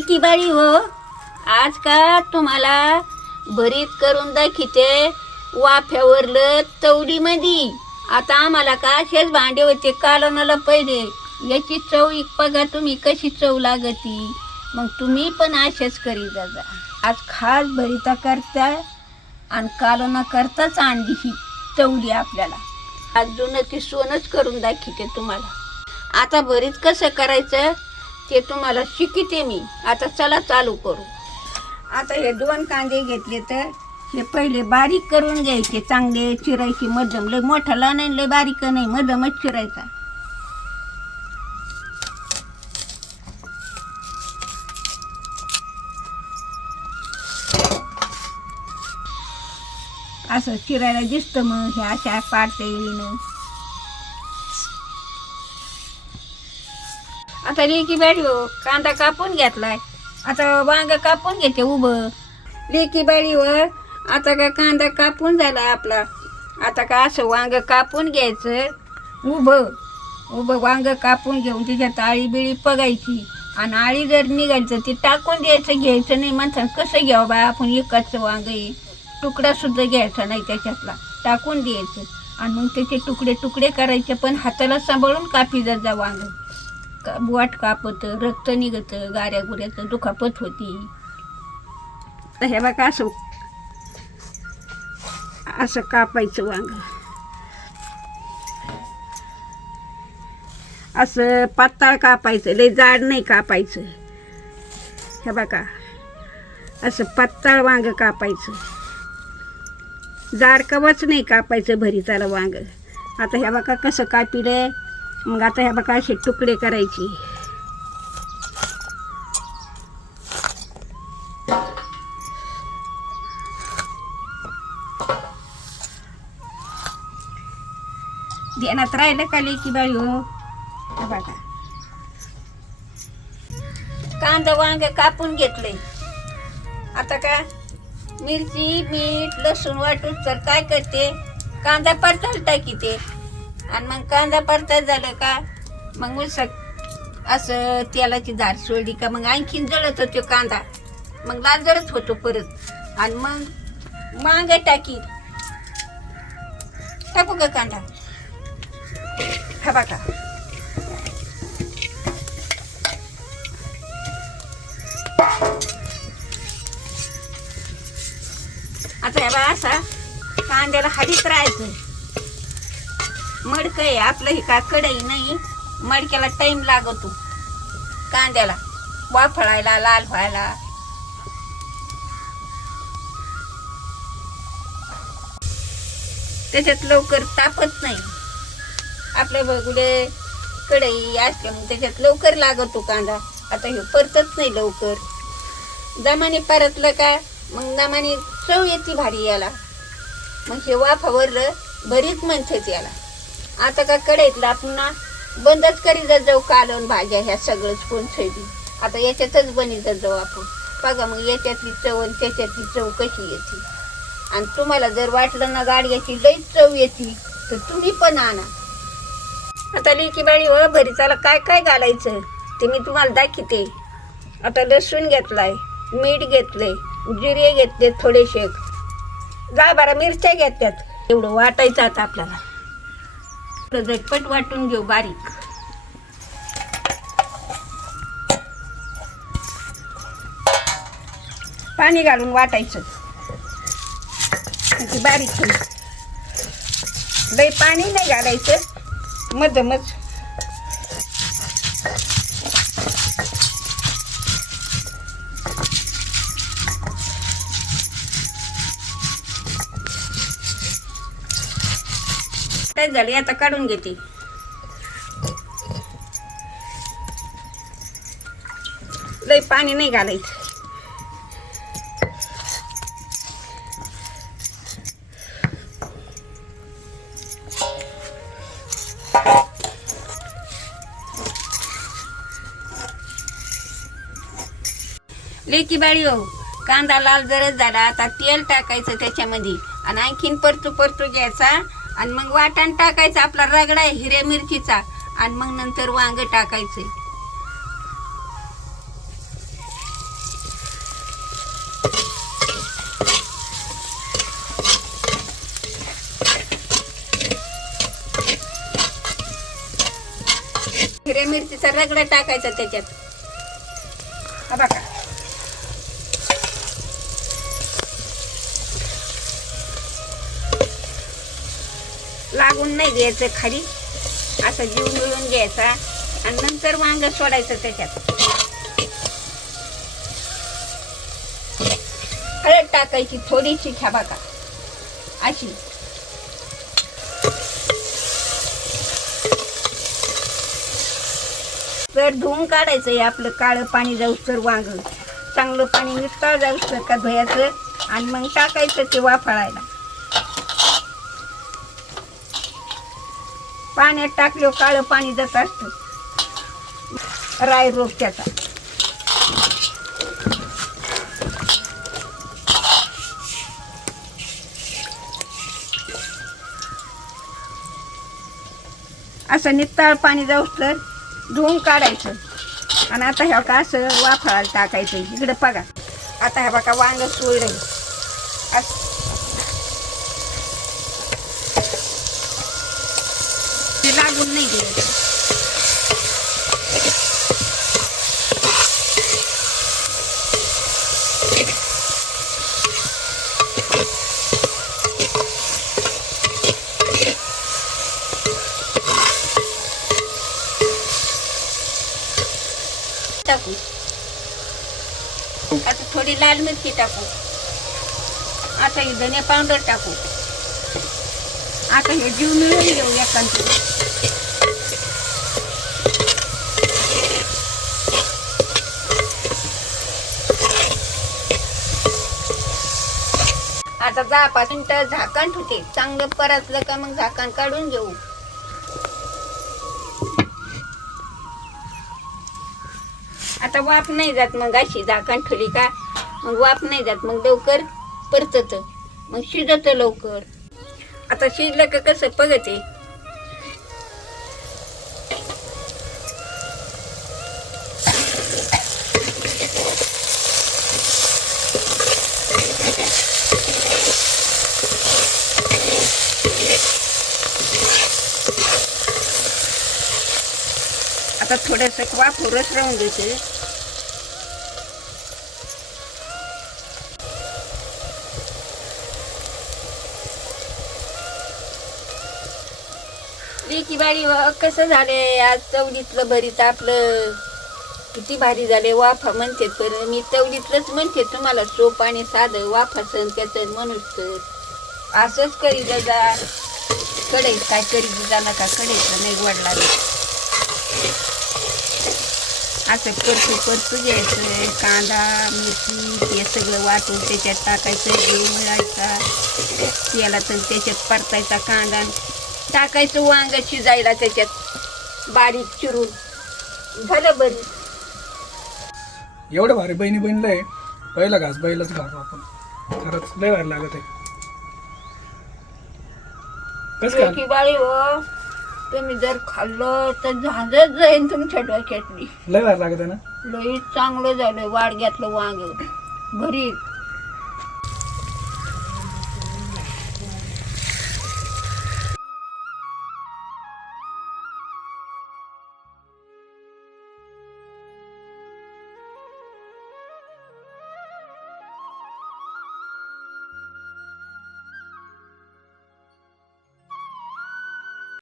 की बाळी हो? आज का तुम्हाला भरीत करून दाखिते वाफ्यावरलं तवडी मधी. आता आम्हाला का असेच भांडे होते कालवणाला पहिले. याची चव एक बघा तुम्ही कशी चव लागती. मग तुम्ही पण असेच करी जा आज खास भरिता करता आणि कालवणा करताच आणली ही चवली आपल्याला. अजून ती सोनच करून दाखवते तुम्हाला. आता भरीत कसं करायचं? ते तुम्हाला शिकते मी. आता चला चालू करू. आता हे दोन कांदे घेतले तर हे पहिले बारीक करून घ्यायचे. चांगले चिरायचे मध्यम. लय मोठाला नाही लय बारीक नाही मध्यमच चिरायचा. असं चिरायला दिसतं मग हे अशा पाडता येईन. आता लेकी बाडी हो कांदा कापून घेतलाय. आता वांग कापून घेते उभं. लेकी बाडी आता का कांदा कापून झाला आपला. आता का असं वांग कापून घ्यायचं? उभं. उभं वांग कापून घेऊन त्याच्यात आळी बिळी बघायची आणि आळी जर निघायचं ती टाकून द्यायचं घ्यायचं नाही म्हणतात कसं घ्यावं बा आपण एकच वांग आहे? तुकडासुद्धा घ्यायचा नाही त्याच्यातला. टाकून द्यायचं. आणि मग त्याचे तुकडे तुकडे करायचे पण हाताला सांभाळून कापी जात जा वांग. का- वाट कापत रक्त निघत गाऱ्या गुऱ्याचं दुखापत होती. तर हे बघा असं असं कापायचं वांग. असं पातळ कापायचं लय जाड नाही कापायचं. हे बघा असं पातळ वांग कापायचं. जाड कवच नाही कापायचं भरीताला वांग. आता ह्या बघा कसं कापिलं मग आता ह्या बघा असे तुकडे करायचे. ध्यानात राहिलं का लेकी बाई हो बघा. कांदा वांग कापून घेतले. आता का मिरची मीठ लसूण वाटून तर काय करते? कांदा परताल टाकी ते? आणि मग कांदा परताय झालं का मग मुसक असं तेलाची धार सोडली का मग आणखीन जळत होतो कांदा. मग लाल होतो परत. आणि मग मांग टाकी. टाकू का कांदा? हा का आता हे असा कांद्याला हरीत राहायचं. मडकं आहे आपलं ही का कढई नाही? मडक्याला टाईम लागतो. कांद्याला. वाफळायला लाल व्हायला. त्याच्यात लवकर तापत नाही. आपल्या बघुले कढई असल्यामुळे त्याच्यात लवकर लागतो कांदा. आता हे परतच नाही लवकर. दमाने परतलं का? मग दमाने चव येते भारी याला. मग हे वाफावरलं बरीच म्हणतात याला. आता का कढईतला पुन्हा बंदच करीत जाऊ कालवण भाज्या ह्या सगळंच कोण बी आता याच्यातच बनीत जाऊ आपण. बघा मग याच्यातली चव आणि त्याच्यातली चव कशी येते. आणि तुम्हाला जर वाटलं ना गाडग्याची लईच चव येते तर तुम्ही पण आणा. आता लेकी बाळी हो भरीचाला काय काय घालायचं? ते मी तुम्हाला दाखवते. आता लसूण घेतलाय मीठ घेतले जिरे घेतले थोडेसे दहा बारा मिरच्या घेतल्यात. एवढं वाटायचं आता आपल्याला. तर झटपट वाटून घेऊ बारीक. पाणी घालून वाटायचं. म्हणजे बारीक होईल लई पाणी नाही घालायचं. मधमच. काय झाले आता काढून घेते. लय पाणी नाही घालायचं. लेकी बाळी हो कांदा लाल जरच झाला आता तेल टाकायचं त्याच्यामध्ये. आणि आणखीन परतू परतू घ्यायचा. आणि मग वाटण टाकायचं आपला रगडा आहे हिरे मिरचीचा. आणि मग नंतर वांग टाकायचे. हिरे मिरचीचा रगडा टाकायचा त्याच्यात. बघा. टाकून नाही द्यायचं खाली. असं जीव मिळून घ्यायचा. आणि नंतर वांग सोडायचं त्याच्यात. हळद टाकायची थोडीशी घ्या का अशी. तर धुवून काढायचं आहे आपलं काळं पाणी जाऊ तर वांग. चांगलं पाणी निघता जाऊ का धुयाचं. आणि मग टाकायचं ते वाफाळायला. पाण्यात टाकलं काळं पाणी जात असतं. राय रोग त्याचा. असं नित्ताळ पाणी जाऊस तर धुवून काढायचं. आणि आता ह्या का असं वाफळाला टाकायचं. इकडं बघा. आता ह्या बघा वांग सोडलं असं ते लागून नाही गेलं. टाकू. आता थोडी लाल मिरची टाकू. आता हे धने पावडर टाकू. आता हे जीव मिळून घेऊ एकांत. आता दहा पाच मिनिटं झाकण ठेवते. चांगलं परतलं का मग झाकण काढून घेऊ. आता वाफ नाही जात मग अशी झाकण ठेवली का? मग वाफ नाही जात. मग लवकर परतत. मग शिजत लवकर. आता शिजलं का कसं बघते आता थोडंसं वाफोरच राहून देते. लेकी बारी कसं झाले? आज चवलीतलं भरीत आपलं किती भारी झाले. वाफा म्हणते पर मी चवलीतलंच म्हणते तुम्हाला सोप आणि साधं वाफा सण त्याचं म्हणूच तर. असंच करी जा कढईत काय करी जा नका कढईतलं नाही गोड असं परतू परतू घ्यायचं. कांदा मिरची हे सगळं वाटून त्याच्यात टाकायचं जीव मिळायचा तेलातून त्याच्यात परतायचा कांदा. टाकायचं वांग शिजायला त्याच्यात. बारीक चिरून. झालं बरी. एवढं भारी बहिणी बहिणीला पहिला घास बैलच घालतो आपण खरंच लय भारी लागत आहे. कसं बाळी हो. तुम्ही जर खाल्लं तर झालंच जाईन तुमच्या डोक्यातली. लय भारी लागत आहे ना? लई चांगलं झालं वाडग्यातलं वांग. भरीत